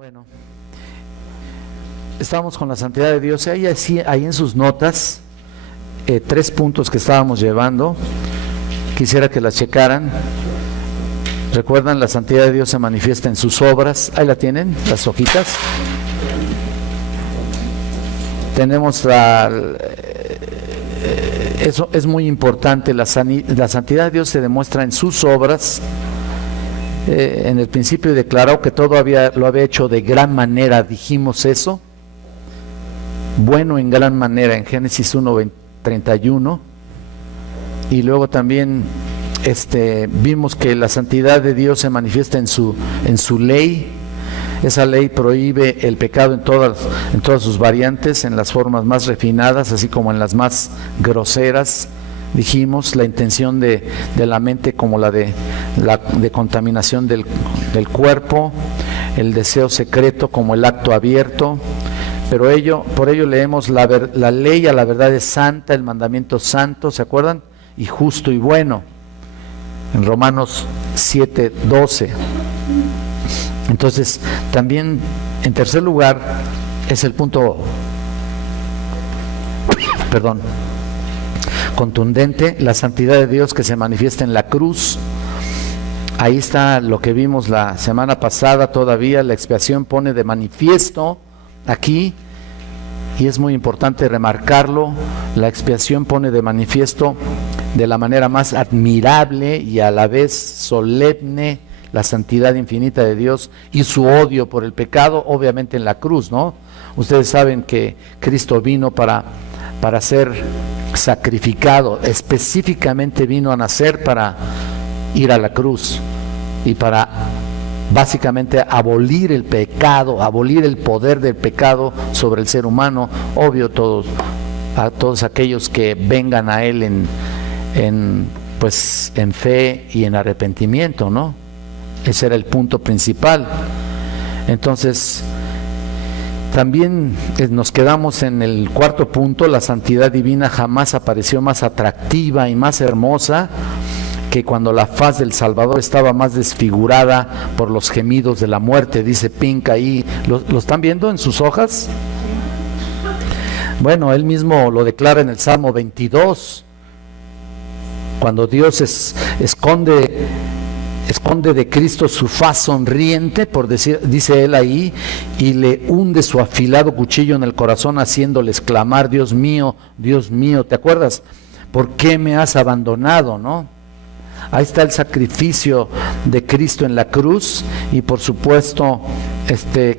Bueno, estamos con la santidad de Dios. Ahí en sus notas, 3 puntos que estábamos llevando. Quisiera que las checaran. ¿Recuerdan? La santidad de Dios se manifiesta en sus obras. Ahí la tienen, las hojitas. Tenemos eso es muy importante. La santidad de Dios se demuestra en sus obras. En el principio declaró que todo lo había hecho de gran manera. Dijimos eso. Bueno, en gran manera, en Génesis 1:31. Y luego también vimos que la santidad de Dios se manifiesta en su ley. Esa ley prohíbe el pecado en todas sus variantes, en las formas más refinadas, así como en las más groseras. Dijimos la intención de la mente como la de contaminación del cuerpo, el deseo secreto como el acto abierto. Pero por ello leemos la ley a la verdad es santa, el mandamiento santo, ¿se acuerdan? Y justo y bueno, en Romanos 7:12. Entonces, también, en tercer lugar, es el punto, contundente, la santidad de Dios que se manifiesta en la cruz. Ahí está lo que vimos la semana pasada todavía, la expiación pone de manifiesto aquí, y es muy importante remarcarlo, la expiación pone de manifiesto de la manera más admirable y a la vez solemne la santidad infinita de Dios y su odio por el pecado, obviamente en la cruz, ¿no? Ustedes saben que Cristo vino para ser sacrificado, específicamente vino a nacer para ir a la cruz y para básicamente abolir el pecado, abolir el poder del pecado sobre el ser humano. Obvio, a todos aquellos que vengan a Él en fe y en arrepentimiento, ¿no? Ese era el punto principal. Entonces, también nos quedamos en el cuarto punto. La santidad divina jamás apareció más atractiva y más hermosa que cuando la faz del Salvador estaba más desfigurada por los gemidos de la muerte, dice Pink ahí. ¿Lo están viendo en sus hojas? Bueno, él mismo lo declara en el Salmo 22, cuando Dios esconde de Cristo su faz sonriente, dice él ahí, y le hunde su afilado cuchillo en el corazón, haciéndole exclamar: Dios mío, ¿te acuerdas? ¿Por qué me has abandonado? ¿No? Ahí está el sacrificio de Cristo en la cruz, y por supuesto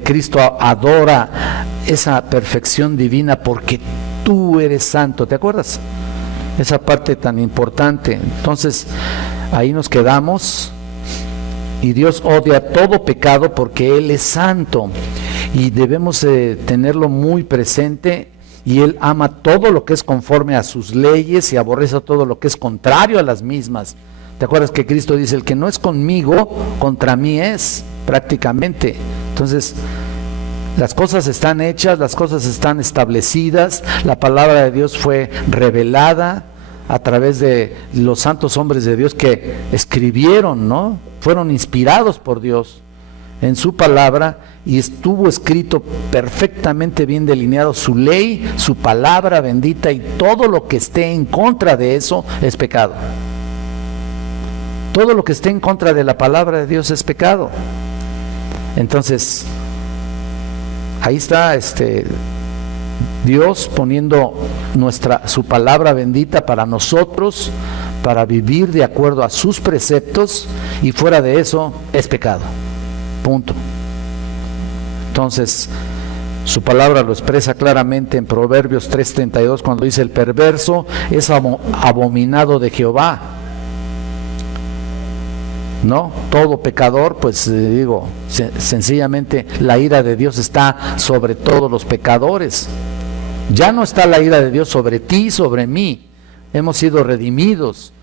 Cristo adora esa perfección divina porque tú eres santo. ¿Te acuerdas? Esa parte tan importante. Entonces ahí nos quedamos. Y Dios odia todo pecado porque Él es santo, y debemos tenerlo muy presente. Y Él ama todo lo que es conforme a sus leyes y aborrece todo lo que es contrario a las mismas. ¿Te acuerdas que Cristo dice: el que no es conmigo, contra mí es, prácticamente? Entonces, las cosas están hechas, las cosas están establecidas, la palabra de Dios fue revelada a través de los santos hombres de Dios que escribieron, ¿no? Fueron inspirados por Dios en su palabra, y estuvo escrito perfectamente bien delineado su ley, su palabra bendita, y todo lo que esté en contra de eso es pecado. Todo lo que esté en contra de la palabra de Dios es pecado. Entonces, ahí está Dios poniendo su palabra bendita para nosotros, para vivir de acuerdo a sus preceptos, y fuera de eso es pecado. Punto. Entonces, su palabra lo expresa claramente en Proverbios 3:32, cuando dice: el perverso es abominado de Jehová. ¿No? Todo pecador, pues sencillamente la ira de Dios está sobre todos los pecadores. Ya no está la ira de Dios sobre ti, sobre mí. Hemos sido redimidos.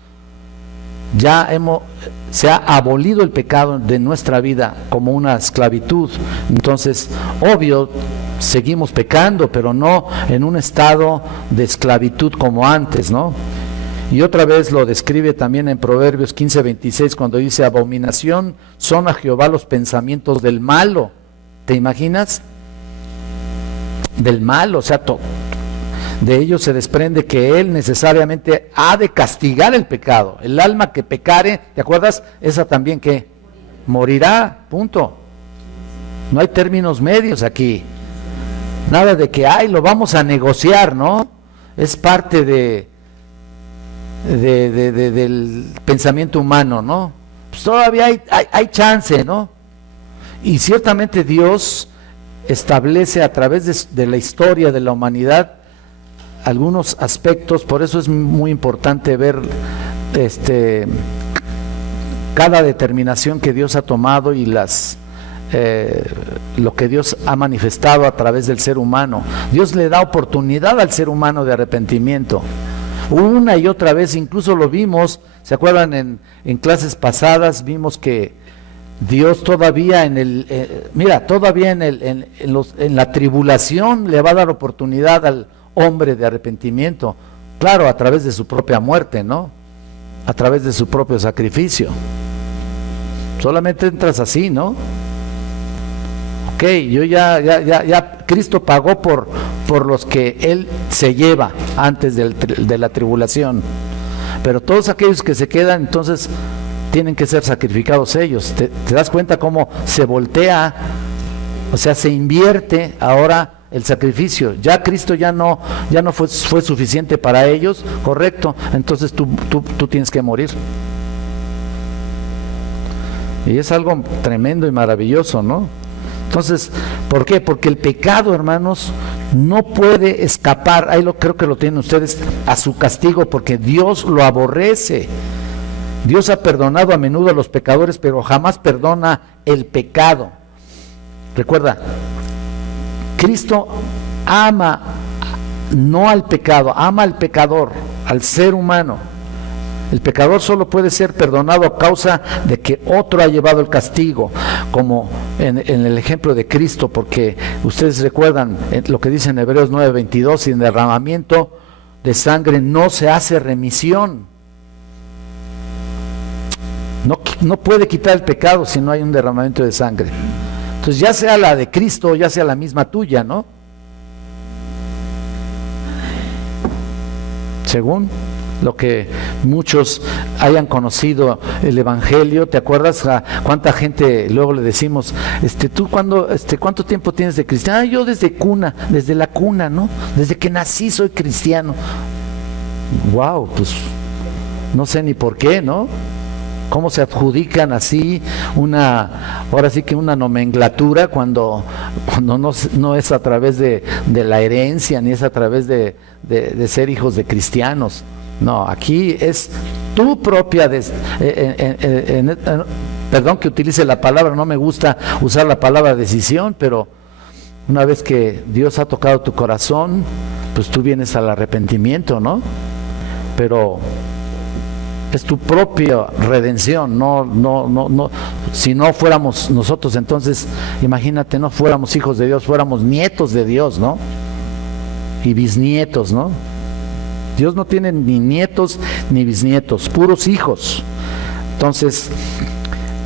Se ha abolido el pecado de nuestra vida como una esclavitud. Entonces, obvio, seguimos pecando, pero no en un estado de esclavitud como antes, ¿no? Y otra vez lo describe también en Proverbios 15:26, cuando dice: abominación son a Jehová los pensamientos del malo. ¿te imaginas? Del mal, o sea, de ello se desprende que Él necesariamente ha de castigar el pecado. El alma que pecare, ¿te acuerdas? Esa también que morirá, punto. No hay términos medios aquí. Nada de que, ay, lo vamos a negociar, ¿no? Es parte del pensamiento humano, ¿no? Pues todavía hay chance, ¿no? Y ciertamente Dios establece a través de la historia de la humanidad algunos aspectos, por eso es muy importante ver cada determinación que Dios ha tomado y lo que Dios ha manifestado a través del ser humano. Dios le da oportunidad al ser humano de arrepentimiento. Una y otra vez, incluso lo vimos, ¿se acuerdan? En clases pasadas vimos que Dios todavía en la tribulación le va a dar oportunidad al hombre de arrepentimiento, claro, a través de su propia muerte, ¿no? A través de su propio sacrificio. Solamente entras así, ¿no? Ok, yo ya Cristo pagó por los que Él se lleva antes de la tribulación, pero todos aquellos que se quedan, entonces tienen que ser sacrificados ellos. ¿Te das cuenta cómo se voltea? O sea, se invierte ahora el sacrificio. Ya Cristo ya no fue suficiente para ellos, correcto, entonces tú tienes que morir. Y es algo tremendo y maravilloso, ¿no? Entonces, ¿por qué? Porque el pecado, hermanos, no puede escapar, creo que lo tienen ustedes, a su castigo, porque Dios lo aborrece. Dios ha perdonado a menudo a los pecadores, pero jamás perdona el pecado. Recuerda, Cristo ama no al pecado, ama al pecador, al ser humano. El pecador solo puede ser perdonado a causa de que otro ha llevado el castigo, como en el ejemplo de Cristo, porque ustedes recuerdan lo que dice en Hebreos 9:22, sin derramamiento de sangre no se hace remisión. No puede quitar el pecado si no hay un derramamiento de sangre. Entonces, ya sea la de Cristo, ya sea la misma tuya, ¿no? Según lo que muchos hayan conocido el Evangelio. ¿Te acuerdas a cuánta gente luego le decimos, tú cuánto tiempo tienes de cristiano? Yo desde la cuna, ¿no? Desde que nací soy cristiano. Wow, pues no sé ni por qué, ¿no? ¿Cómo se adjudican así ahora sí que una nomenclatura cuando no es a través de la herencia, ni es a través de ser hijos de cristianos? No, aquí es tu propia, perdón que utilice la palabra, no me gusta usar la palabra decisión, pero una vez que Dios ha tocado tu corazón, pues tú vienes al arrepentimiento, ¿no? Pero es tu propia redención, no, si no fuéramos nosotros, entonces, imagínate, no fuéramos hijos de Dios, fuéramos nietos de Dios, ¿no? Y bisnietos, ¿no? Dios no tiene ni nietos ni bisnietos, puros hijos. Entonces,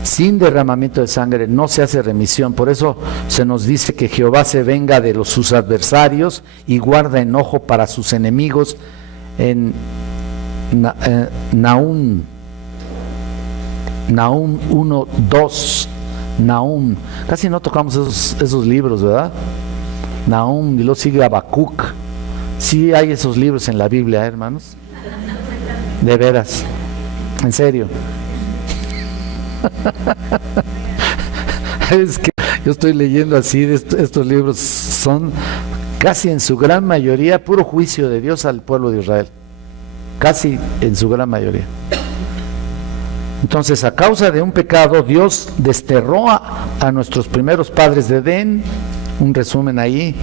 sin derramamiento de sangre no se hace remisión. Por eso se nos dice que Jehová se venga de sus adversarios y guarda enojo para sus enemigos en Nahum 1:2. Nahum, casi no tocamos esos libros, ¿verdad? Nahum, y luego sigue Habacuc. Sí hay esos libros en la Biblia, hermanos. De veras, en serio. Es que yo estoy leyendo así, estos libros son casi en su gran mayoría puro juicio de Dios al pueblo de Israel. Casi en su gran mayoría. Entonces, a causa de un pecado, Dios desterró a nuestros primeros padres de Edén. Un resumen ahí.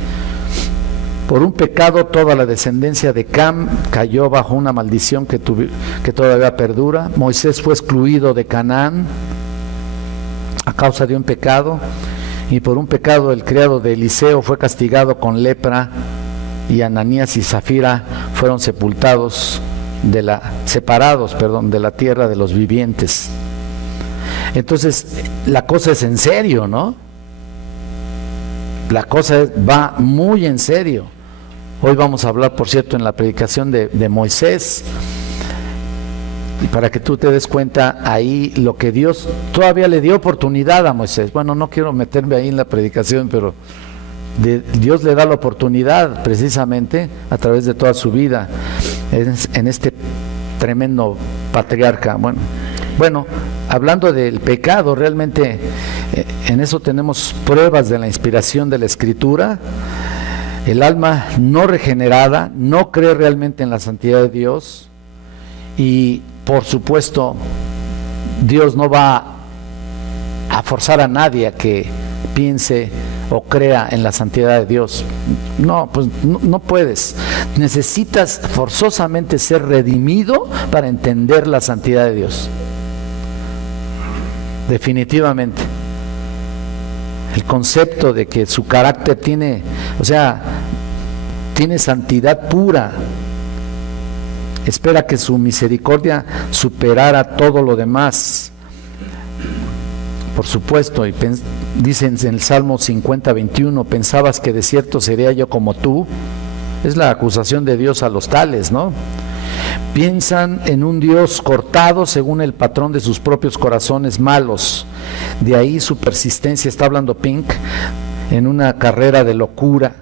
Por un pecado, toda la descendencia de Cam cayó bajo una maldición que todavía perdura. Moisés fue excluido de Canaán a causa de un pecado. Y por un pecado, el criado de Eliseo fue castigado con lepra. Y Ananías y Zafira fueron separados de la tierra de los vivientes. Entonces, la cosa es en serio, ¿no? la cosa va muy en serio. Hoy vamos a hablar, por cierto, en la predicación de Moisés, y para que tú te des cuenta ahí lo que Dios todavía le dio oportunidad a Moisés. Bueno, no quiero meterme ahí en la predicación, pero Dios le da la oportunidad precisamente a través de toda su vida en este tremendo patriarca. Bueno, hablando del pecado, realmente en eso tenemos pruebas de la inspiración de la Escritura. El alma no regenerada no cree realmente en la santidad de Dios, y por supuesto Dios no va a forzar a nadie a que piense o crea en la santidad de Dios. No, pues no puedes. Necesitas forzosamente ser redimido para entender la santidad de Dios. Definitivamente. El concepto de que su carácter tiene santidad pura. Espera que su misericordia superara todo lo demás. Por supuesto, y dicen en el Salmo 50:21, ¿pensabas que de cierto sería yo como tú? Es la acusación de Dios a los tales, ¿no? Piensan en un Dios cortado según el patrón de sus propios corazones malos. De ahí su persistencia, está hablando Pink, en una carrera de locura.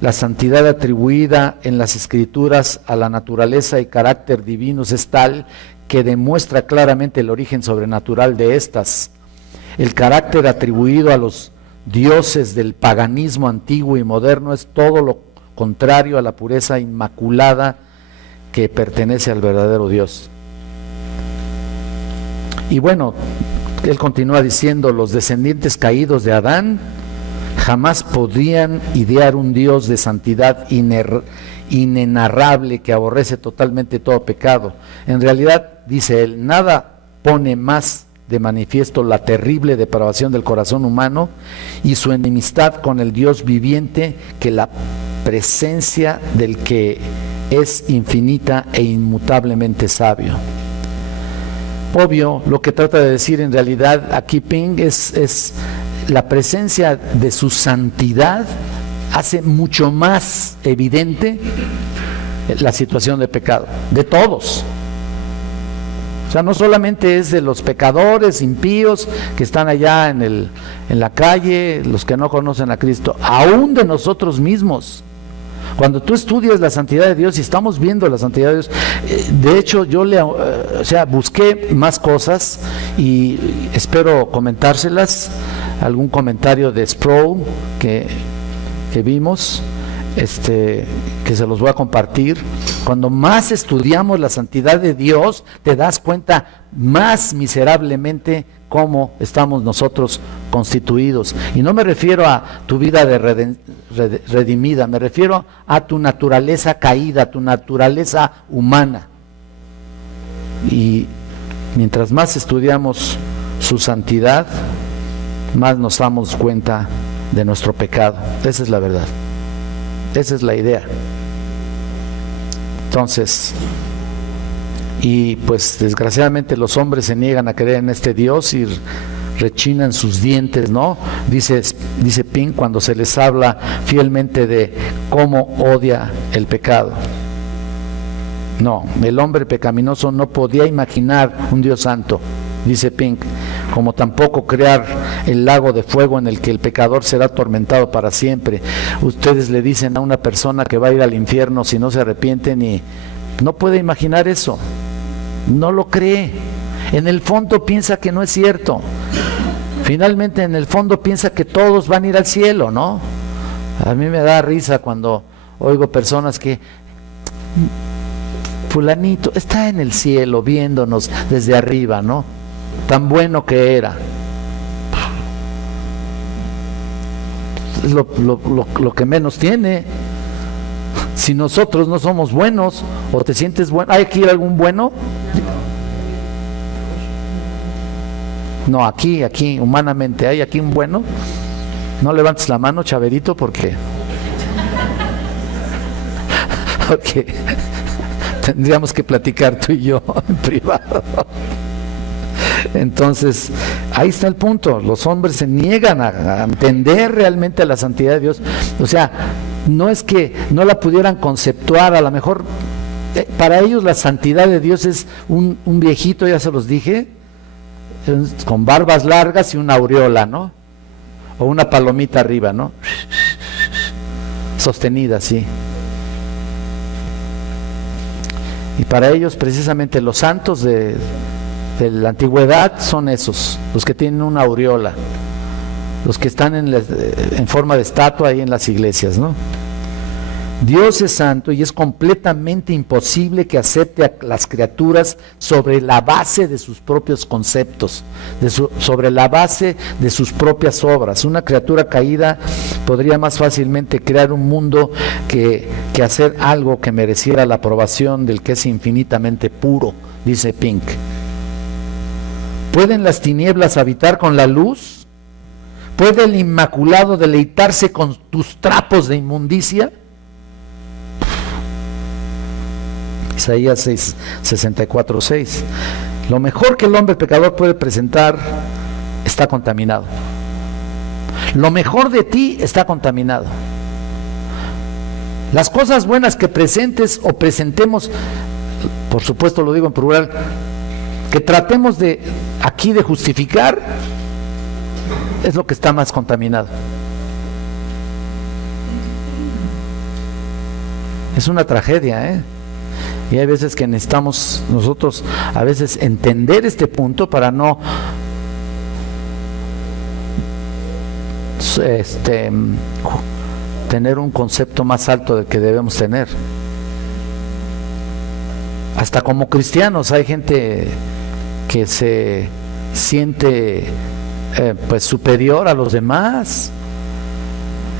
La santidad atribuida en las Escrituras a la naturaleza y carácter divinos es tal que demuestra claramente el origen sobrenatural de estas. El carácter atribuido a los dioses del paganismo antiguo y moderno es todo lo contrario a la pureza inmaculada que pertenece al verdadero Dios. Y bueno, él continúa diciendo, los descendientes caídos de Adán jamás podían idear un Dios de santidad inenarrable que aborrece totalmente todo pecado. En realidad, dice él, nada pone más de manifiesto la terrible depravación del corazón humano y su enemistad con el Dios viviente que la presencia del que es infinita e inmutablemente sabio. Obvio, lo que trata de decir en realidad aquí Ping es la presencia de su santidad hace mucho más evidente la situación de pecado, de todos. O sea, no solamente es de los pecadores impíos que están allá en la calle, los que no conocen a Cristo, aún de nosotros mismos. Cuando tú estudias la santidad de Dios y estamos viendo la santidad de Dios, de hecho yo busqué más cosas y espero comentárselas, algún comentario de Sproul que vimos, que se los voy a compartir. Cuando más estudiamos la santidad de Dios, te das cuenta más miserablemente cómo estamos nosotros constituidos. Y no me refiero a tu vida redimida, me refiero a tu naturaleza caída, tu naturaleza humana. Y mientras más estudiamos su santidad, más nos damos cuenta de nuestro pecado. Esa es la verdad. Esa es la idea. Entonces, y pues desgraciadamente los hombres se niegan a creer en este Dios y rechinan sus dientes, ¿no? Dice Pink cuando se les habla fielmente de cómo odia el pecado. No, el hombre pecaminoso no podía imaginar un Dios santo, dice Pink, como tampoco crear el lago de fuego en el que el pecador será atormentado para siempre. Ustedes le dicen a una persona que va a ir al infierno si no se arrepienten y no puede imaginar eso, no lo cree. En el fondo piensa que no es cierto. Finalmente en el fondo piensa que todos van a ir al cielo, ¿no? A mí me da risa cuando oigo personas que fulanito está en el cielo viéndonos desde arriba, ¿no? Tan bueno que era. Es lo que menos tiene. Si nosotros no somos buenos, o te sientes bueno, ¿hay aquí algún bueno? No, aquí, humanamente, ¿hay aquí un bueno? No levantes la mano, Chaverito, porque tendríamos que platicar tú y yo en privado. Entonces, ahí está el punto. Los hombres se niegan a entender realmente la santidad de Dios. O sea, no es que no la pudieran conceptuar, a lo mejor para ellos la santidad de Dios es un viejito, ya se los dije, con barbas largas y una aureola, ¿no? O una palomita arriba, ¿no? Sostenida así. Y para ellos precisamente los santos de la antigüedad son esos, los que tienen una aureola, los que están en forma de estatua ahí en las iglesias, ¿no? Dios es santo y es completamente imposible que acepte a las criaturas sobre la base de sus propios conceptos, sobre la base de sus propias obras. Una criatura caída podría más fácilmente crear un mundo que hacer algo que mereciera la aprobación del que es infinitamente puro, dice Pink. ¿Pueden las tinieblas habitar con la luz? ¿Puede el Inmaculado deleitarse con tus trapos de inmundicia? Isaías 64:6. Lo mejor que el hombre pecador puede presentar está contaminado. Lo mejor de ti está contaminado. Las cosas buenas que presentes o presentemos, por supuesto lo digo en plural, que tratemos de aquí de justificar, es lo que está más contaminado. Es una tragedia, ¿eh? Y hay veces que necesitamos nosotros a veces entender este punto para no tener un concepto más alto del que debemos tener. Hasta como cristianos hay gente que se siente pues superior a los demás.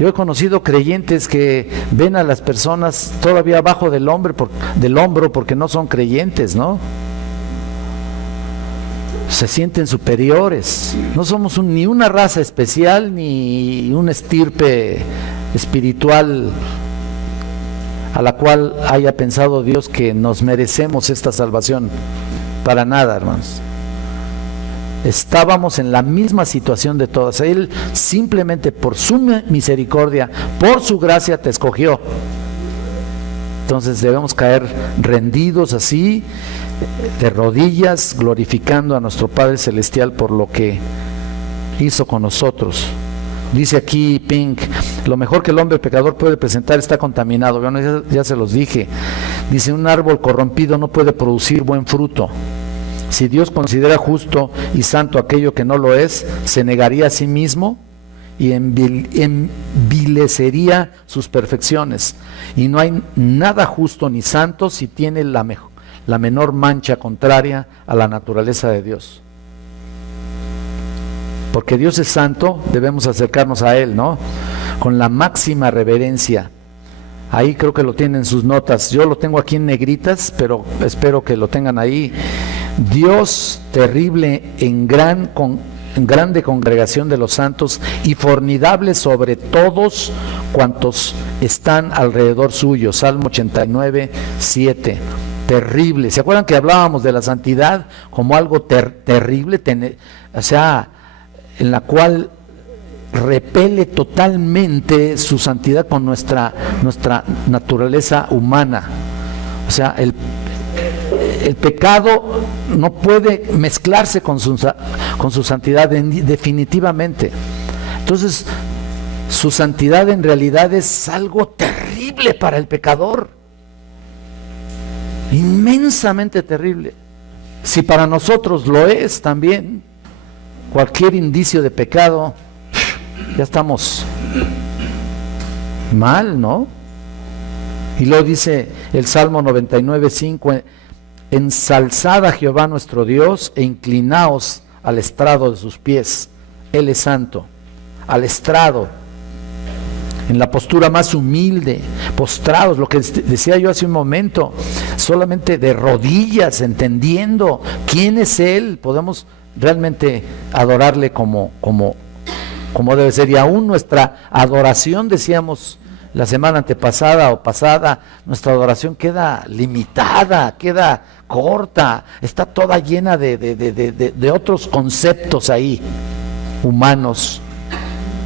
Yo he conocido creyentes que ven a las personas todavía abajo del hombro porque no son creyentes, ¿no? Se sienten superiores. No somos ni una raza especial ni una estirpe espiritual a la cual haya pensado Dios que nos merecemos esta salvación. Para nada, hermanos. Estábamos en la misma situación de todas. Él simplemente por su misericordia, por su gracia te escogió. Entonces debemos caer rendidos así, de rodillas, glorificando a nuestro Padre Celestial por lo que hizo con nosotros. Dice aquí Pink, lo mejor que el hombre pecador puede presentar está contaminado. Bueno, ya se los dije. Dice, un árbol corrompido no puede producir buen fruto. Si Dios considera justo y santo aquello que no lo es, se negaría a sí mismo y envilecería sus perfecciones. Y no hay nada justo ni santo si tiene la menor mancha contraria a la naturaleza de Dios. Porque Dios es santo, debemos acercarnos a Él, ¿no? Con la máxima reverencia. Ahí creo que lo tienen en sus notas. Yo lo tengo aquí en negritas, pero espero que lo tengan ahí. Dios terrible en grande congregación de los santos y formidable sobre todos cuantos están alrededor suyo. Salmo 89:7. Terrible. ¿Se acuerdan que hablábamos de la santidad como algo terrible? O sea, en la cual repele totalmente su santidad con nuestra naturaleza humana. O sea, el pecado no puede mezclarse con su santidad definitivamente. Entonces, su santidad en realidad es algo terrible para el pecador, inmensamente terrible. Si para nosotros lo es también, cualquier indicio de pecado, ya estamos mal, ¿no? Y luego dice el Salmo 99:5, ensalzad a Jehová nuestro Dios e inclinaos al estrado de sus pies. Él es santo, al estrado, en la postura más humilde, postrados, lo que decía yo hace un momento, solamente de rodillas, entendiendo quién es Él, podemos realmente adorarle como debe ser. Y aún nuestra adoración, decíamos la semana antepasada o pasada, nuestra adoración queda limitada, queda corta, está toda llena de otros conceptos ahí, humanos,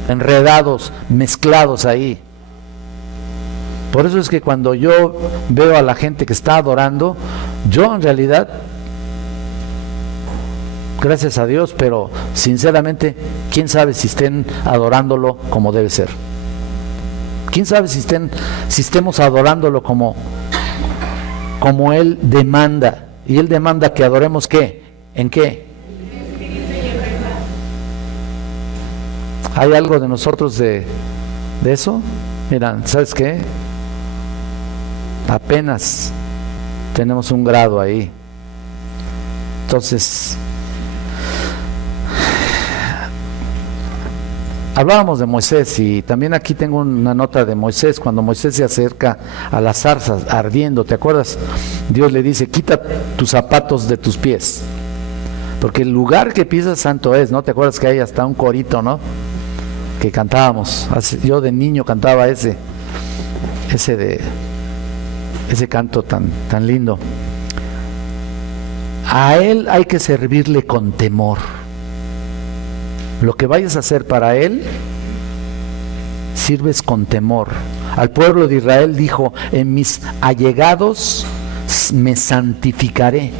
enredados, mezclados ahí. Por eso es que cuando yo veo a la gente que está adorando, yo en realidad, gracias a Dios, pero sinceramente, quién sabe si estén adorándolo como debe ser. Quién sabe si estemos adorándolo como Él demanda. Y Él demanda que adoremos ¿qué? ¿En qué? ¿Hay algo de nosotros de eso? Mira, ¿sabes qué? Apenas tenemos un grado ahí. Entonces, hablábamos de Moisés y también aquí tengo una nota de Moisés. Cuando Moisés se acerca a las zarzas ardiendo, ¿te acuerdas? Dios le dice, quita tus zapatos de tus pies, porque el lugar que pisas santo es, ¿no? ¿Te acuerdas que hay hasta un corito, ¿no? Que cantábamos, yo de niño cantaba ese canto tan lindo. A Él hay que servirle con temor. Lo que vayas a hacer para Él, sirves con temor. Al pueblo de Israel dijo, en mis allegados me santificaré,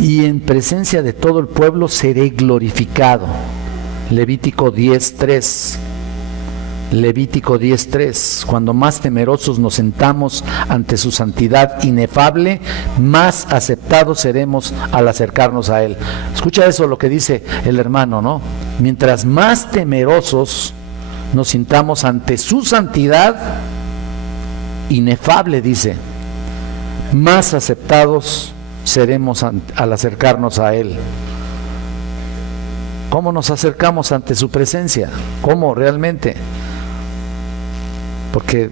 y en presencia de todo el pueblo seré glorificado. Levítico 10:3. Levítico 10:3. Cuando más temerosos nos sentamos ante su santidad inefable, más aceptados seremos al acercarnos a Él. Escucha eso, lo que dice el hermano, ¿no? Mientras más temerosos nos sintamos ante su santidad inefable, dice, más aceptados seremos al acercarnos a Él. ¿Cómo nos acercamos ante su presencia? ¿Cómo realmente? Porque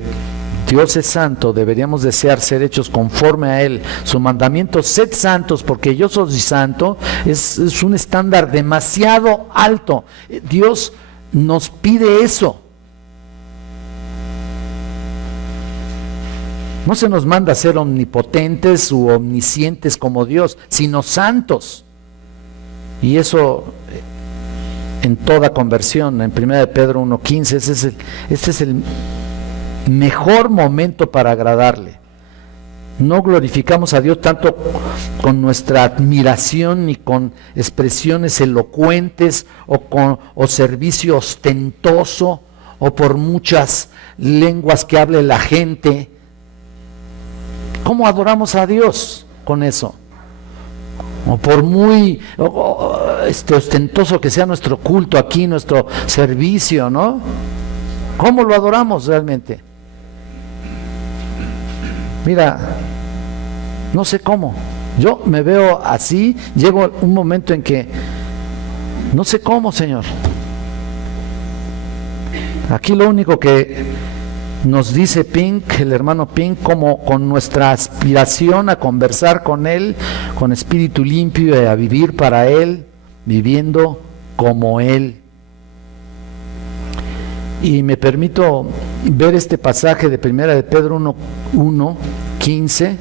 Dios es santo, deberíamos desear ser hechos conforme a Él. Su mandamiento, sed santos porque yo soy santo, es un estándar demasiado alto. Dios nos pide eso. No se nos manda a ser omnipotentes u omniscientes como Dios, sino santos. Y eso en toda conversión, en 1 Pedro 1:15, este es el mejor momento para agradarle. No glorificamos a Dios tanto con nuestra admiración ni con expresiones elocuentes o servicio ostentoso o por muchas lenguas que hable la gente. ¿Cómo adoramos a Dios con eso? O por muy ostentoso que sea nuestro culto aquí, nuestro servicio, ¿no? ¿Cómo lo adoramos realmente? Mira, no sé cómo. Yo me veo así, llego un momento en que no sé cómo, Señor. Aquí lo único que nos dice Pink, el hermano Pink, como con nuestra aspiración a conversar con Él, con espíritu limpio y a vivir para Él, viviendo como Él. Y me permito ver este pasaje de 1 de Pedro 1, 15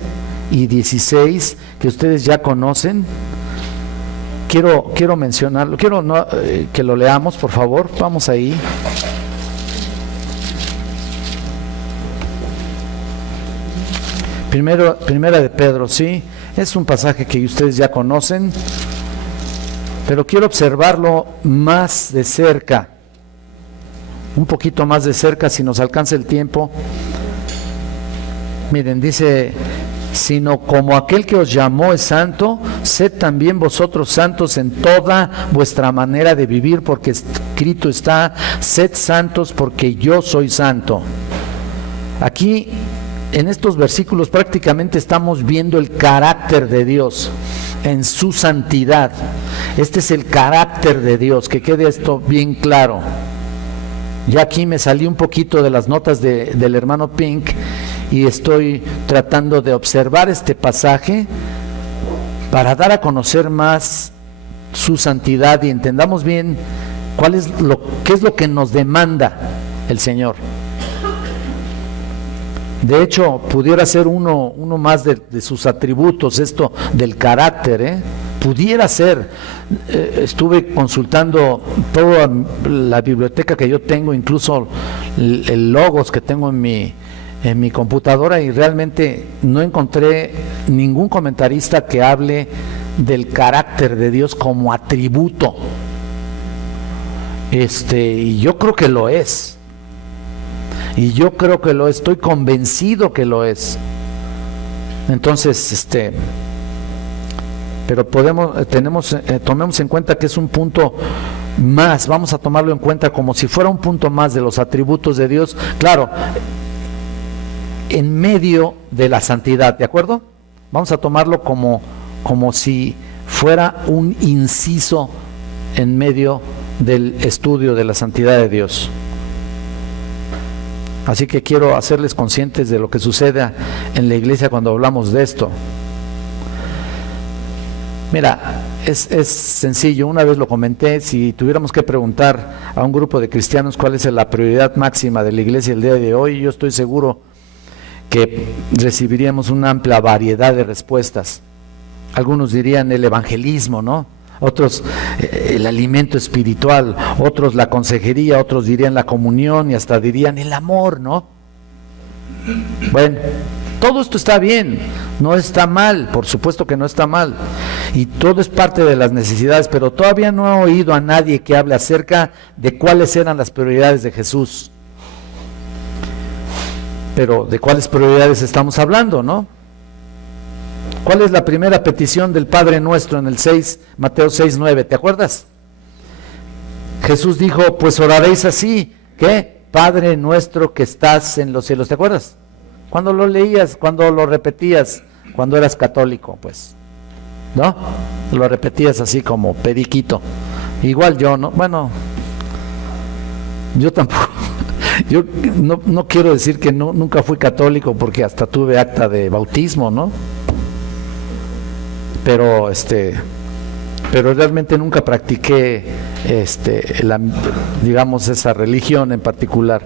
y 16, que ustedes ya conocen. Quiero mencionarlo, que lo leamos, por favor. Vamos ahí. Primera de Pedro, sí, es un pasaje que ustedes ya conocen, pero quiero observarlo más de cerca, un poquito más de cerca, si nos alcanza el tiempo. Miren, dice, sino como aquel que os llamó es santo, sed también vosotros santos en toda vuestra manera de vivir, porque escrito está, sed santos porque yo soy santo. Aquí, en estos versículos prácticamente estamos viendo el carácter de Dios en su santidad. Este es el carácter de Dios, que quede esto bien claro. Ya aquí me salí un poquito de las notas del hermano Pink y estoy tratando de observar este pasaje para dar a conocer más su santidad y entendamos bien qué es lo que nos demanda el Señor. De hecho, pudiera ser uno más de sus atributos, esto del carácter, pudiera ser. Estuve consultando toda la biblioteca que yo tengo, incluso el logos que tengo en mi computadora, y realmente no encontré ningún comentarista que hable del carácter de Dios como atributo. Y yo creo que lo es. Y yo creo que lo estoy convencido que lo es. Entonces, pero tomemos en cuenta que es un punto más, vamos a tomarlo en cuenta como si fuera un punto más de los atributos de Dios, claro, en medio de la santidad, ¿de acuerdo? Vamos a tomarlo como si fuera un inciso en medio del estudio de la santidad de Dios. Así que quiero hacerles conscientes de lo que sucede en la iglesia cuando hablamos de esto. Mira, es sencillo, una vez lo comenté, si tuviéramos que preguntar a un grupo de cristianos cuál es la prioridad máxima de la iglesia el día de hoy, yo estoy seguro que recibiríamos una amplia variedad de respuestas. Algunos dirían el evangelismo, ¿no? Otros el alimento espiritual, otros la consejería, otros dirían la comunión y hasta dirían el amor, ¿no? Bueno, todo esto está bien, no está mal, por supuesto que no está mal, y todo es parte de las necesidades, pero todavía no he oído a nadie que hable acerca de cuáles eran las prioridades de Jesús. Pero ¿de cuáles prioridades estamos hablando, no? ¿Cuál es la primera petición del Padre Nuestro en el 6, Mateo 6:9? ¿Te acuerdas? Jesús dijo, pues oraréis así, ¿qué? Padre Nuestro que estás en los cielos. ¿Te acuerdas? Cuando lo leías, cuando lo repetías, cuando eras católico, pues, ¿no? Lo repetías así como periquito. Igual yo, ¿no? Bueno, yo tampoco. Yo no quiero decir que nunca fui católico porque hasta tuve acta de bautismo, ¿no? Pero realmente nunca practiqué digamos esa religión en particular.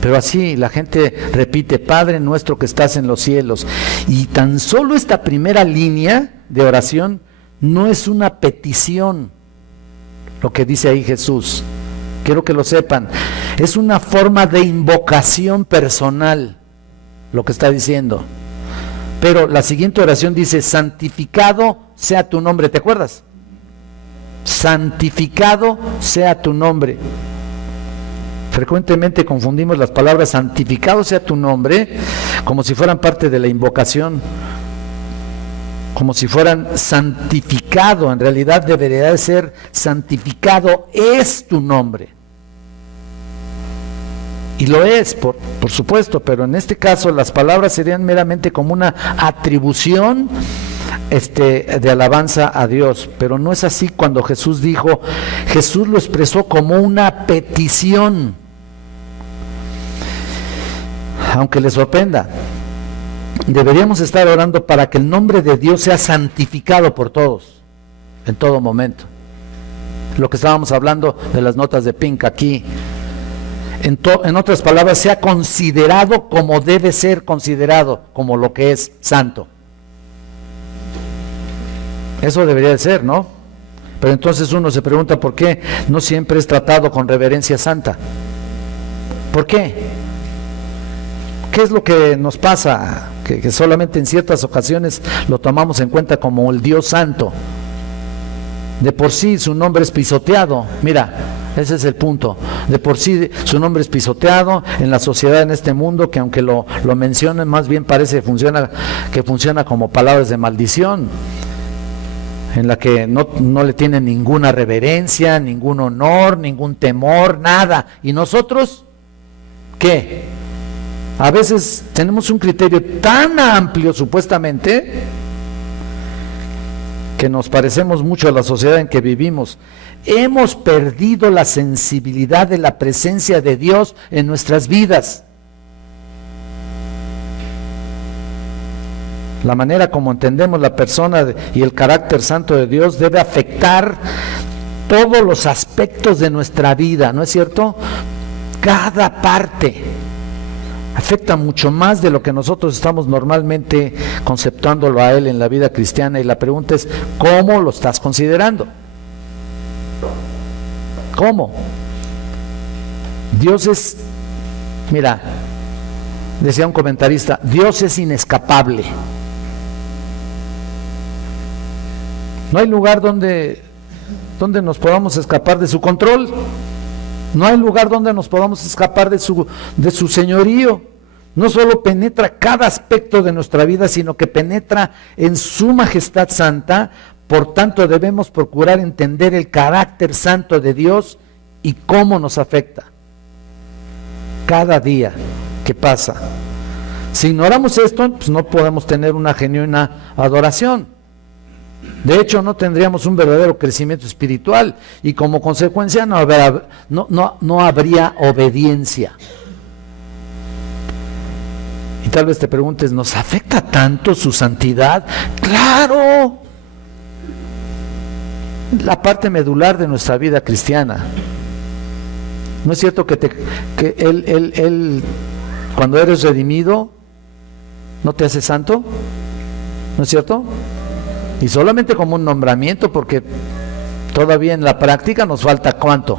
Pero así la gente repite, Padre Nuestro que estás en los cielos, y tan solo esta primera línea de oración no es una petición, lo que dice ahí Jesús. Quiero que lo sepan, es una forma de invocación personal, lo que está diciendo. Pero la siguiente oración dice, santificado sea tu nombre, ¿te acuerdas? Santificado sea tu nombre. Frecuentemente confundimos las palabras santificado sea tu nombre como si fueran parte de la invocación, como si fueran santificado. En realidad debería de ser santificado es tu nombre. Y lo es, por supuesto, pero en este caso las palabras serían meramente como una atribución de alabanza a Dios, pero no es así cuando Jesús dijo, Jesús lo expresó como una petición. Aunque les sorprenda, deberíamos estar orando para que el nombre de Dios sea santificado por todos, en todo momento. Lo que estábamos hablando de las notas de Pink aquí. En otras palabras, sea considerado como debe ser considerado, como lo que es santo. Eso debería de ser, ¿no? Pero entonces uno se pregunta por qué no siempre es tratado con reverencia santa. ¿Por qué? ¿Qué es lo que nos pasa? Que solamente en ciertas ocasiones lo tomamos en cuenta como el Dios santo. De por sí su nombre es pisoteado. Mira, ese es el punto. De por sí su nombre es pisoteado en la sociedad, en este mundo, que aunque lo mencionen, más bien parece que funciona como palabras de maldición, en la que no le tienen ninguna reverencia, ningún honor, ningún temor, nada. ¿Y nosotros qué? A veces tenemos un criterio tan amplio, supuestamente, que nos parecemos mucho a la sociedad en que vivimos. Hemos perdido la sensibilidad de la presencia de Dios en nuestras vidas. La manera como entendemos la persona y el carácter santo de Dios debe afectar todos los aspectos de nuestra vida, ¿no es cierto? Cada parte. Afecta mucho más de lo que nosotros estamos normalmente conceptuándolo a Él en la vida cristiana, y la pregunta es, ¿cómo lo estás considerando? ¿Cómo? Dios es, mira, decía un comentarista, Dios es inescapable. No hay lugar donde nos podamos escapar de su control. No hay lugar donde nos podamos escapar de su señorío. No solo penetra cada aspecto de nuestra vida, sino que penetra en su majestad santa. Por tanto, debemos procurar entender el carácter santo de Dios y cómo nos afecta cada día que pasa. Si ignoramos esto, pues no podemos tener una genuina adoración. De hecho, no tendríamos un verdadero crecimiento espiritual y como consecuencia no habría obediencia. Y tal vez te preguntes, ¿nos afecta tanto su santidad? ¡Claro! La parte medular de nuestra vida cristiana. ¿No es cierto que él cuando eres redimido no te hace santo? ¿No es cierto? Y solamente como un nombramiento, porque todavía en la práctica nos falta ¿cuánto?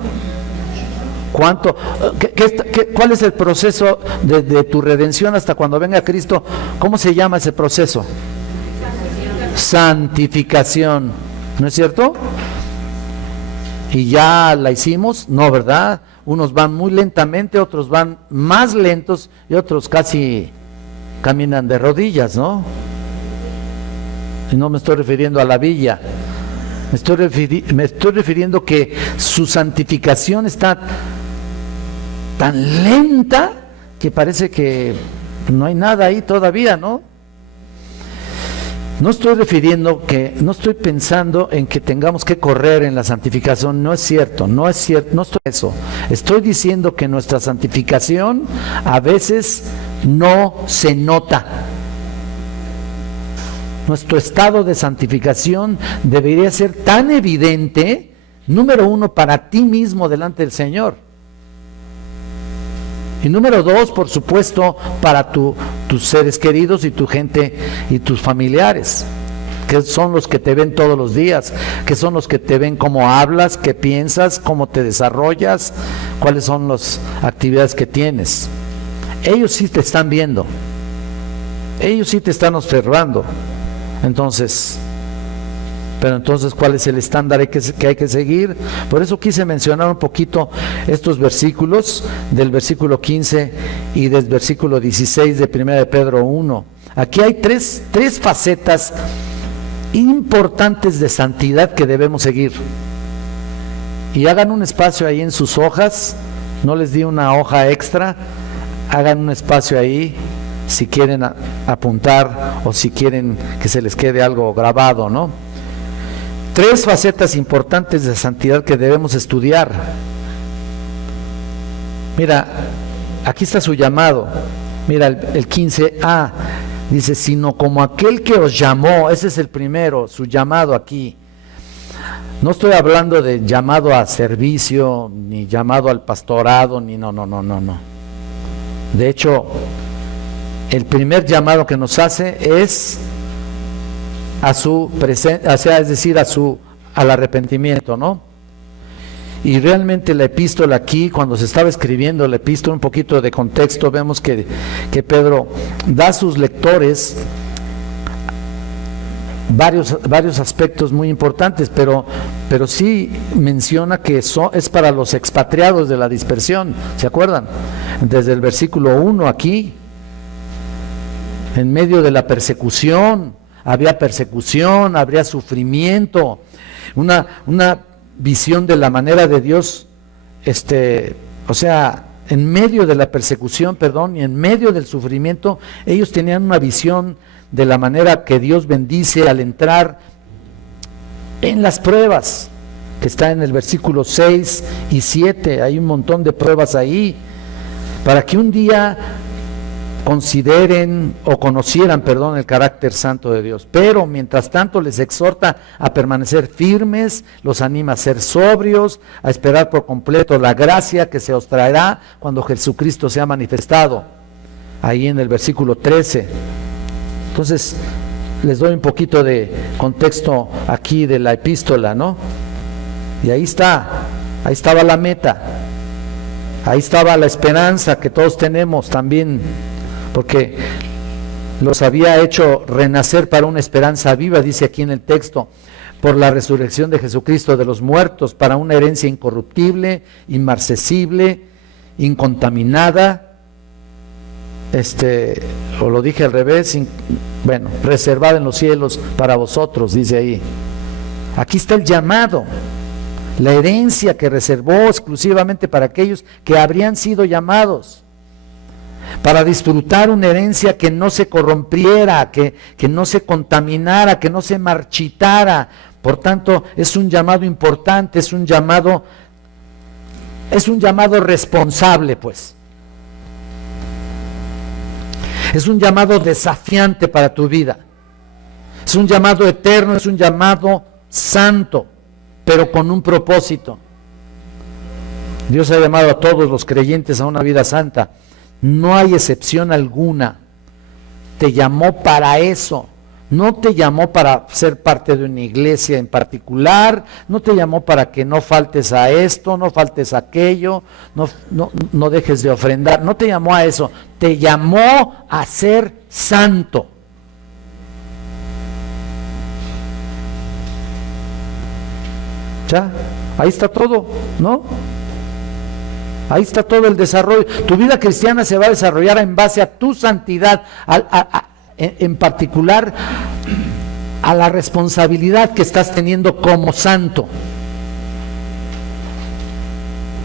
¿Cuál es el proceso de tu redención hasta cuando venga Cristo? ¿Cómo se llama ese proceso? Santificación, ¿no es cierto? Y ya la hicimos, no, ¿verdad? Unos van muy lentamente, otros van más lentos y otros casi caminan de rodillas, ¿no? Y no me estoy refiriendo a la villa, me estoy refiriendo que su santificación está tan lenta que parece que no hay nada ahí todavía, ¿no? No estoy pensando en que tengamos que correr en la santificación, no es cierto, no estoy eso. Estoy diciendo que nuestra santificación a veces no se nota. Nuestro estado de santificación debería ser tan evidente, número uno, para ti mismo delante del Señor. Y número dos, por supuesto, para tus seres queridos y tu gente y tus familiares, que son los que te ven todos los días, que son los que te ven cómo hablas, qué piensas, cómo te desarrollas, cuáles son las actividades que tienes. Ellos sí te están viendo, ellos sí te están observando. Entonces, ¿cuál es el estándar que hay que seguir? Por eso quise mencionar un poquito estos versículos, del versículo 15 y del versículo 16 de 1 de Pedro 1. Aquí hay tres facetas importantes de santidad que debemos seguir. Y hagan un espacio ahí en sus hojas, no les di una hoja extra, hagan un espacio ahí, si quieren apuntar o si quieren que se les quede algo grabado, ¿no? Tres facetas importantes de santidad que debemos estudiar. Mira, aquí está su llamado. Mira, el 15a dice, sino como aquel que os llamó. Ese es el primero, su llamado aquí. No estoy hablando de llamado a servicio, ni llamado al pastorado, ni no. De hecho, el primer llamado que nos hace es a su presencia, es decir, al arrepentimiento, ¿no? Y realmente la epístola aquí, cuando se estaba escribiendo la epístola, un poquito de contexto, vemos que Pedro da a sus lectores varios aspectos muy importantes, pero sí menciona que es para los expatriados de la dispersión, ¿se acuerdan? Desde el versículo 1 aquí, en medio de la persecución, habría sufrimiento, una visión de la manera de Dios, en medio de la persecución, y en medio del sufrimiento, ellos tenían una visión de la manera que Dios bendice al entrar en las pruebas, que está en el versículo 6 y 7, hay un montón de pruebas ahí, para que un día conocieran el carácter santo de Dios. Pero mientras tanto les exhorta a permanecer firmes, los anima a ser sobrios, a esperar por completo la gracia que se os traerá cuando Jesucristo sea manifestado. ahí en el versículo 13. Entonces, les doy un poquito de contexto aquí de la epístola, ¿no? Y ahí estaba la meta, ahí estaba la esperanza que todos tenemos también, porque los había hecho renacer para una esperanza viva, dice aquí en el texto, por la resurrección de Jesucristo de los muertos, para una herencia incorruptible, inmarcesible, incontaminada, o lo dije al revés, reservada en los cielos para vosotros, dice ahí. Aquí está el llamado, la herencia que reservó exclusivamente para aquellos que habrían sido llamados, para disfrutar una herencia que no se corrompiera, que no se contaminara, que no se marchitara. Por tanto, es un llamado importante, es un llamado responsable, pues. Es un llamado desafiante para tu vida. Es un llamado eterno, es un llamado santo, pero con un propósito. Dios ha llamado a todos los creyentes a una vida santa. No hay excepción alguna. Te llamó para eso. No te llamó para ser parte de una iglesia en particular, no te llamó para que no faltes a esto, no faltes a aquello, no dejes de ofrendar, no te llamó a eso, te llamó a ser santo. Ya, ahí está todo, ¿no? Ahí está todo el desarrollo. Tu vida cristiana se va a desarrollar en base a tu santidad, en particular a la responsabilidad que estás teniendo como santo.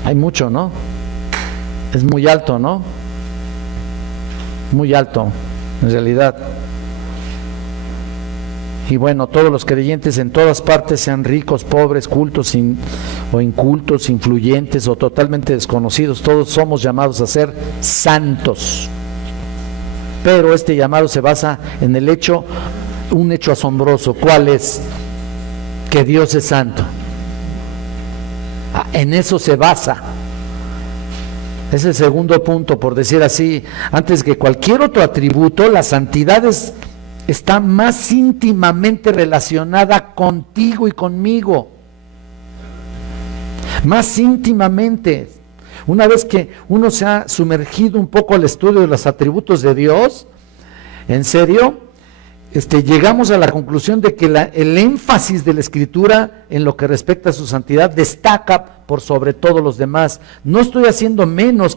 Hay mucho, ¿no? Es muy alto, ¿no? Muy alto, en realidad. Y bueno, todos los creyentes en todas partes, sean ricos, pobres, cultos o incultos, influyentes o totalmente desconocidos, todos somos llamados a ser santos. Pero este llamado se basa en un hecho asombroso. ¿Cuál es? Que Dios es santo. En eso se basa. Es el segundo punto, por decir así. Antes que cualquier otro atributo, la santidad está más íntimamente relacionada contigo y conmigo. Más íntimamente. Una vez que uno se ha sumergido un poco al estudio de los atributos de Dios, en serio, llegamos a la conclusión de que el énfasis de la Escritura en lo que respecta a su santidad destaca por sobre todos los demás. No estoy haciendo menos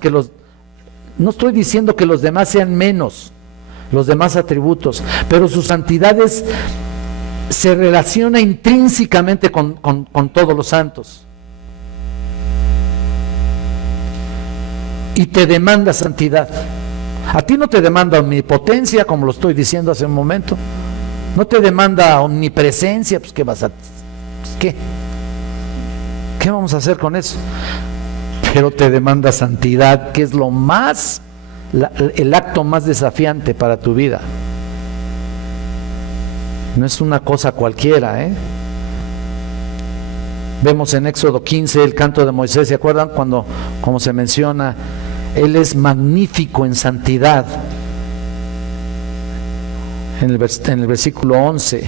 no estoy diciendo que los demás sean menos, los demás atributos, pero su santidad se relaciona intrínsecamente con todos los santos. Y te demanda santidad. A ti no te demanda omnipotencia, como lo estoy diciendo hace un momento. No te demanda omnipresencia, pues ¿qué vamos a hacer con eso? Pero te demanda santidad, que es el acto más desafiante para tu vida. No es una cosa cualquiera, ¿eh? Vemos en Éxodo 15 el canto de Moisés, ¿se acuerdan? Como se menciona, él es magnífico en santidad. En el versículo 11,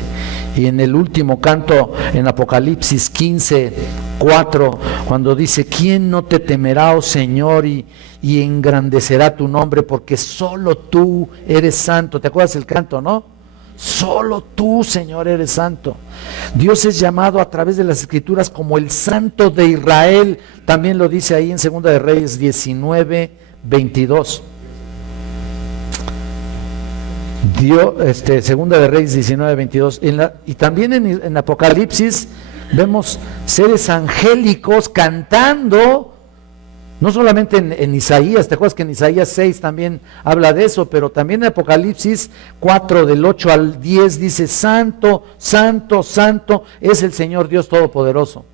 y en el último canto en Apocalipsis 15, 4, cuando dice: ¿quién no te temerá, oh Señor, y engrandecerá tu nombre? Porque solo tú eres santo. ¿Te acuerdas el canto, no? Solo tú, Señor, eres santo. Dios es llamado a través de las Escrituras como el Santo de Israel. También lo dice ahí en 2 de Reyes 19, 22. Segunda de Reyes 19, 22. Y también en Apocalipsis vemos seres angélicos cantando. No solamente en Isaías, ¿te acuerdas que en Isaías 6 también habla de eso? Pero también en Apocalipsis 4, del 8 al 10, dice: Santo, Santo, Santo es el Señor Dios Todopoderoso.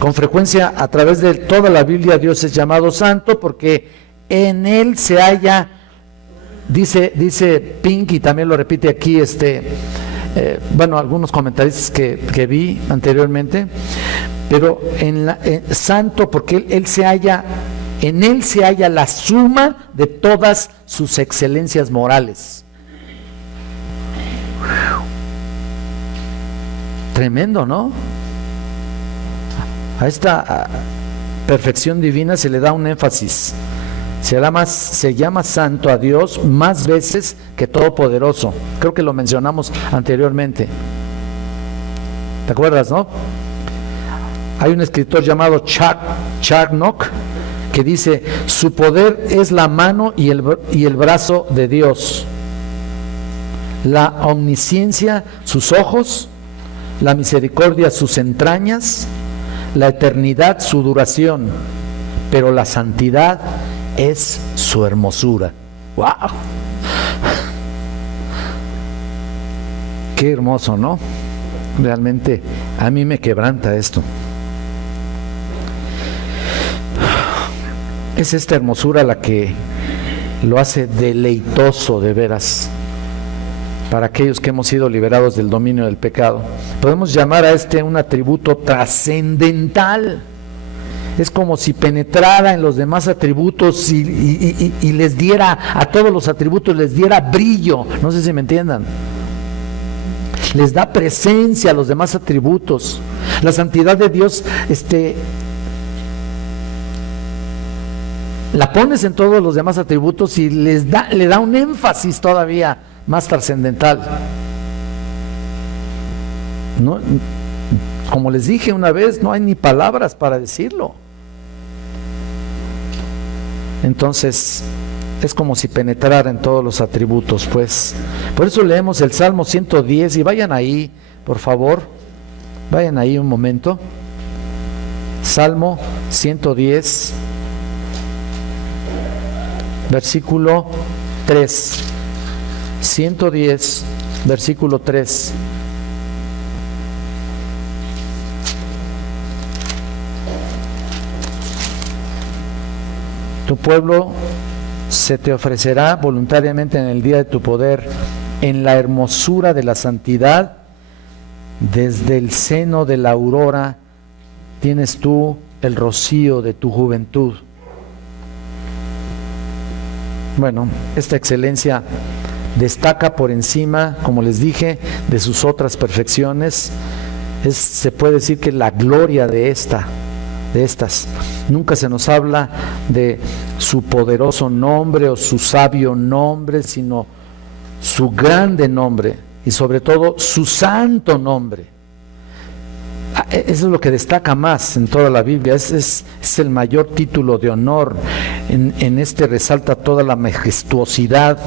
Con frecuencia, a través de toda la Biblia, Dios es llamado Santo porque en Él se halla, dice Pink, y también lo repite aquí, algunos comentaristas que vi anteriormente, pero santo porque él se halla En Él se halla la suma de todas sus excelencias morales. Tremendo, ¿no? A esta perfección divina se le da un énfasis. Se llama santo a Dios más veces que todopoderoso. Creo que lo mencionamos anteriormente. ¿Te acuerdas, no? Hay un escritor llamado Charnock que dice: su poder es la mano y el brazo de Dios, la omnisciencia sus ojos, la misericordia sus entrañas, la eternidad su duración, pero la santidad es su hermosura. ¡Wow! Qué hermoso, ¿no? Realmente a mí me quebranta esto. Es esta hermosura la que lo hace deleitoso de veras para aquellos que hemos sido liberados del dominio del pecado. Podemos llamar a un atributo trascendental. Es como si penetrara en los demás atributos y les diera, a todos los atributos les diera brillo. No sé si me entiendan. Les da presencia a los demás atributos. La santidad de Dios, la pones en todos los demás atributos y le da un énfasis todavía más trascendental. No, como les dije una vez, no hay ni palabras para decirlo. Entonces, es como si penetrara en todos los atributos, pues. Por eso leemos el Salmo 110 y vayan ahí, por favor. Vayan ahí un momento. Salmo 110, versículo 3. 110, versículo 3. Tu pueblo se te ofrecerá voluntariamente en el día de tu poder, en la hermosura de la santidad. Desde el seno de la aurora tienes tú el rocío de tu juventud. Bueno, esta excelencia destaca por encima, como les dije, de sus otras perfecciones. Se puede decir que la gloria de estas. Nunca se nos habla de su poderoso nombre o su sabio nombre, sino su grande nombre y sobre todo su santo nombre. Eso es lo que destaca más en toda la Biblia. Es el mayor título de honor. En este resalta toda la majestuosidad,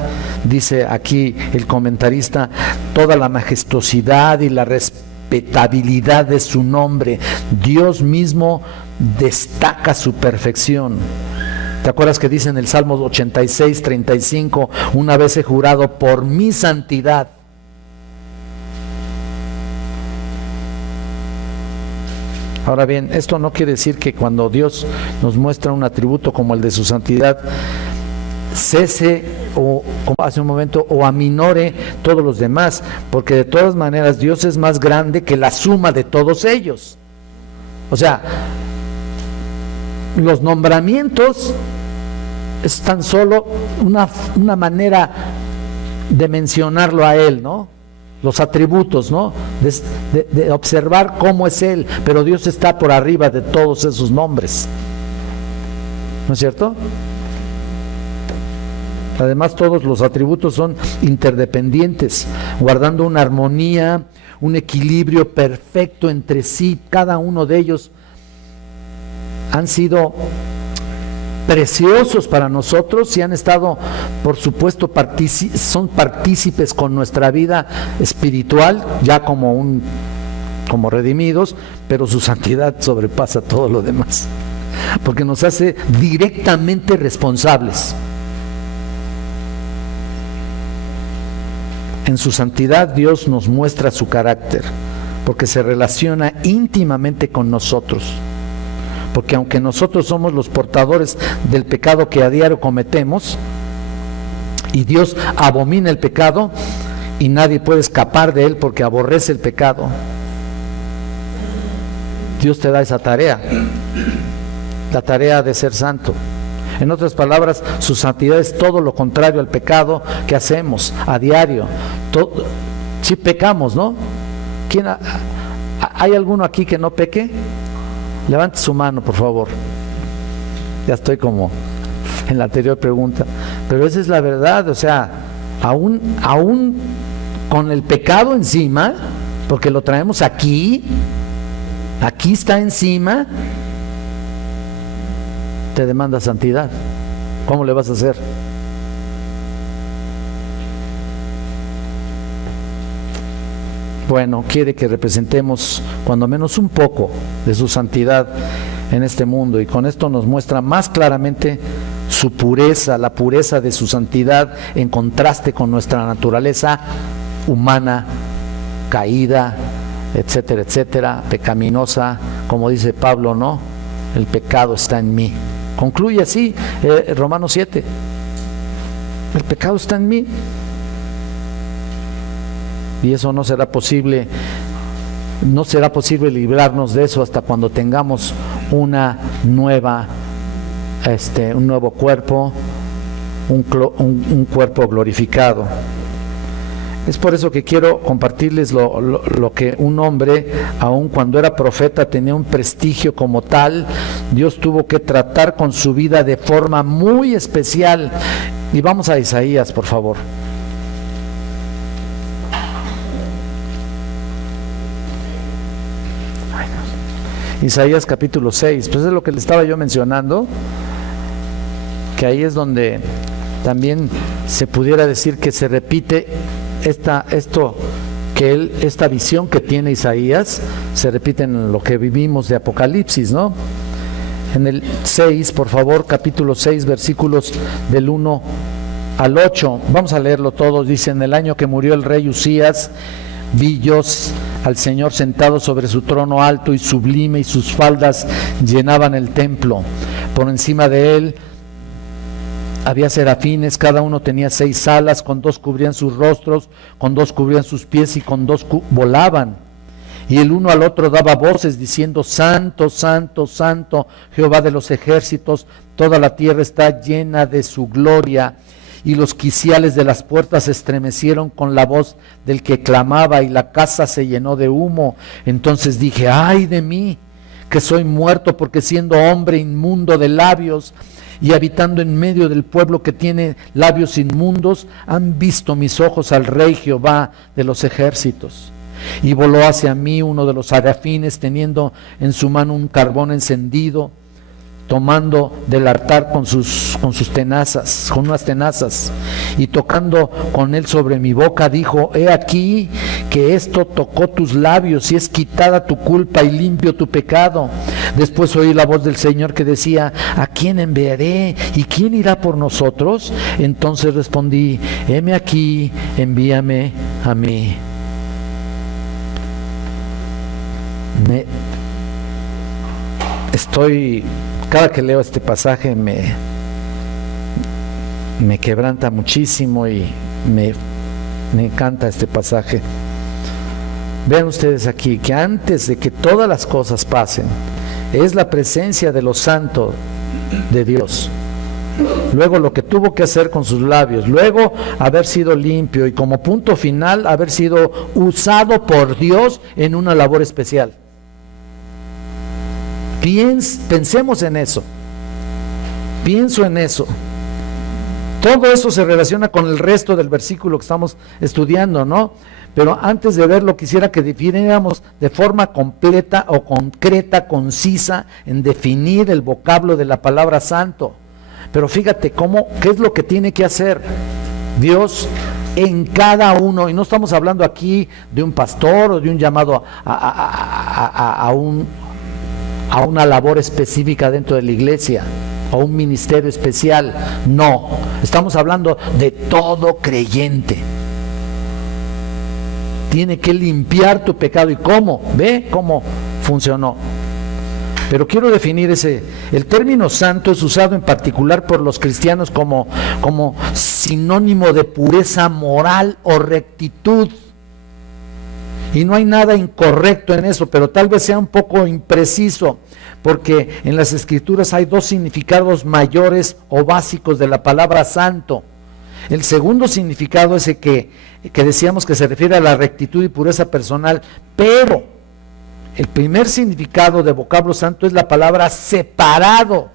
dice aquí el comentarista, toda la majestuosidad y la respetabilidad de su nombre. Dios mismo destaca su perfección. ¿Te acuerdas que dice en el Salmo 86, 35, una vez he jurado por mi santidad? Ahora bien, esto no quiere decir que cuando Dios nos muestra un atributo como el de su santidad, cese o, como hace un momento, o aminore todos los demás, porque de todas maneras Dios es más grande que la suma de todos ellos. O sea, los nombramientos es tan solo una manera de mencionarlo a Él, ¿no? Los atributos, ¿no? De observar cómo es Él, pero Dios está por arriba de todos esos nombres, ¿no es cierto? Además, todos los atributos son interdependientes, guardando una armonía, un equilibrio perfecto entre sí. Cada uno de ellos han sido preciosos para nosotros y han estado, por supuesto, son partícipes con nuestra vida espiritual, ya como redimidos, pero su santidad sobrepasa todo lo demás, porque nos hace directamente responsables. En su santidad Dios nos muestra su carácter, porque se relaciona íntimamente con nosotros. Porque aunque nosotros somos los portadores del pecado que a diario cometemos, y Dios abomina el pecado, y nadie puede escapar de él porque aborrece el pecado, Dios te da esa tarea, la tarea de ser santo. En otras palabras, su santidad es todo lo contrario al pecado que hacemos a diario. Si pecamos, ¿no? ¿Hay alguno aquí que no peque? Levante su mano, por favor. Ya estoy como en la anterior pregunta. Pero esa es la verdad, o sea, aún con el pecado encima, porque lo traemos aquí está encima, te demanda santidad. ¿Cómo le vas a hacer? Bueno, quiere que representemos cuando menos un poco de su santidad en este mundo, y con esto nos muestra más claramente su pureza, la pureza de su santidad en contraste con nuestra naturaleza humana, caída, etcétera, etcétera, pecaminosa, como dice Pablo, ¿no? El pecado está en mí. Concluye así Romanos 7. El pecado está en mí. Y eso no será posible librarnos de eso hasta cuando tengamos un nuevo cuerpo, un cuerpo glorificado. Es por eso que quiero compartirles lo que un hombre, aun cuando era profeta, tenía un prestigio como tal. Dios tuvo que tratar con su vida de forma muy especial. Y vamos a Isaías, por favor. Isaías capítulo 6, pues es lo que le estaba yo mencionando, que ahí es donde también se pudiera decir que se repite esta visión que tiene Isaías, se repite en lo que vivimos de Apocalipsis, ¿no? En el 6, por favor, capítulo 6, versículos del 1 al 8, vamos a leerlo todo. Dice: en el año que murió el rey Usías, vi yo al Señor sentado sobre su trono alto y sublime, y sus faldas llenaban el templo. Por encima de él había serafines, cada uno tenía 6 alas, con 2 cubrían sus rostros, con 2 cubrían sus pies, y con 2 volaban. Y el uno al otro daba voces diciendo: Santo, Santo, Santo, Jehová de los ejércitos, toda la tierra está llena de su gloria. Y los quiciales de las puertas se estremecieron con la voz del que clamaba, y la casa se llenó de humo. Entonces dije: ay de mí, que soy muerto, porque siendo hombre inmundo de labios y habitando en medio del pueblo que tiene labios inmundos, han visto mis ojos al Rey Jehová de los ejércitos. Y voló hacia mí uno de los serafines, teniendo en su mano un carbón encendido, tomando del altar con unas tenazas, y tocando con él sobre mi boca, dijo: he aquí que esto tocó tus labios, y es quitada tu culpa y limpio tu pecado. Después oí la voz del Señor que decía: ¿a quién enviaré? ¿Y quién irá por nosotros? Entonces respondí: heme aquí, envíame a mí. Cada que leo este pasaje me quebranta muchísimo, y me encanta este pasaje. Vean ustedes aquí que antes de que todas las cosas pasen, es la presencia de los santos de Dios. Luego lo que tuvo que hacer con sus labios, luego haber sido limpio, y como punto final haber sido usado por Dios en una labor especial. Pensemos en eso. Pienso en eso. Todo eso se relaciona con el resto del versículo que estamos estudiando, ¿no? Pero antes de verlo, quisiera que definiéramos de forma completa o concreta, concisa, en definir el vocablo de la palabra santo. Pero fíjate qué es lo que tiene que hacer Dios en cada uno. Y no estamos hablando aquí de un pastor o de un llamado a una labor específica dentro de la iglesia, o un ministerio especial. No, estamos hablando de todo creyente. Tiene que limpiar tu pecado. ¿Y cómo? ¿Ve cómo funcionó? Pero quiero definir el término santo es usado en particular por los cristianos como sinónimo de pureza moral o rectitud. Y no hay nada incorrecto en eso, pero tal vez sea un poco impreciso, porque en las Escrituras hay dos significados mayores o básicos de la palabra santo. El segundo significado es el que decíamos que se refiere a la rectitud y pureza personal, pero el primer significado de vocablo santo es la palabra separado,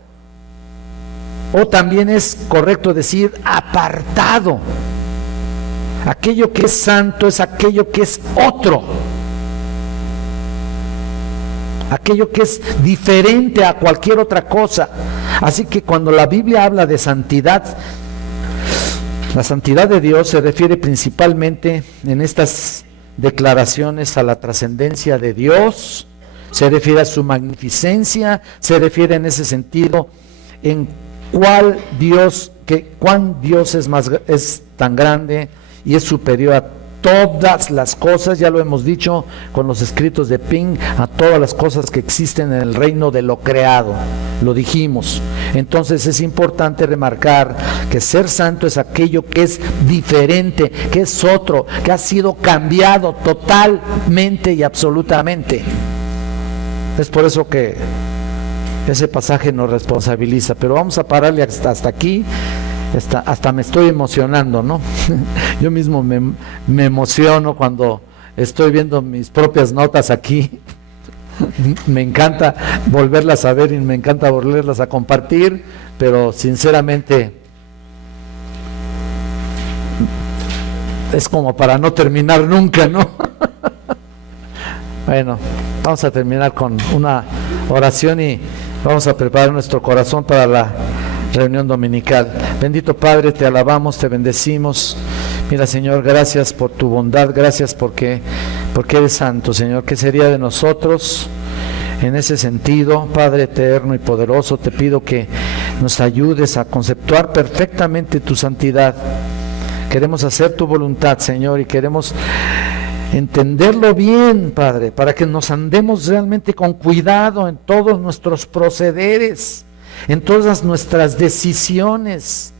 o también es correcto decir apartado. Aquello que es santo es aquello que es otro, aquello que es diferente a cualquier otra cosa. Así que cuando la Biblia habla de santidad, la santidad de Dios se refiere principalmente en estas declaraciones a la trascendencia de Dios, se refiere a su magnificencia, se refiere en ese sentido en cuán Dios es tan grande y es superior a todas las cosas, ya lo hemos dicho con los escritos de Pink, a todas las cosas que existen en el reino de lo creado, lo dijimos. Entonces es importante remarcar que ser santo es aquello que es diferente, que es otro, que ha sido cambiado totalmente y absolutamente. Es por eso que ese pasaje nos responsabiliza, pero vamos a pararle hasta aquí. Hasta me estoy emocionando, ¿no? Yo mismo me emociono cuando estoy viendo mis propias notas aquí. Me encanta volverlas a ver y me encanta volverlas a compartir, pero sinceramente es como para no terminar nunca, ¿no? Bueno, vamos a terminar con una oración y vamos a preparar nuestro corazón para la reunión dominical. Bendito Padre, te alabamos, te bendecimos. Mira, Señor, gracias por tu bondad, gracias porque eres santo, Señor. ¿Qué sería de nosotros en ese sentido? Padre eterno y poderoso, te pido que nos ayudes a conceptuar perfectamente tu santidad. Queremos hacer tu voluntad, Señor, y queremos entenderlo bien, Padre, para que nos andemos realmente con cuidado en todos nuestros procederes, en todas nuestras decisiones,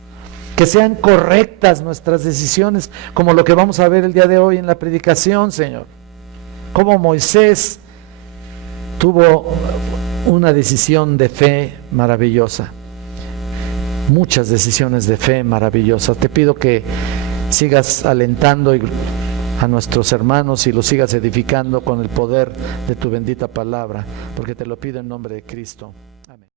que sean correctas nuestras decisiones, como lo que vamos a ver el día de hoy en la predicación, Señor. Como Moisés tuvo una decisión de fe maravillosa, muchas decisiones de fe maravillosas. Te pido que sigas alentando a nuestros hermanos y los sigas edificando con el poder de tu bendita palabra, porque te lo pido en nombre de Cristo.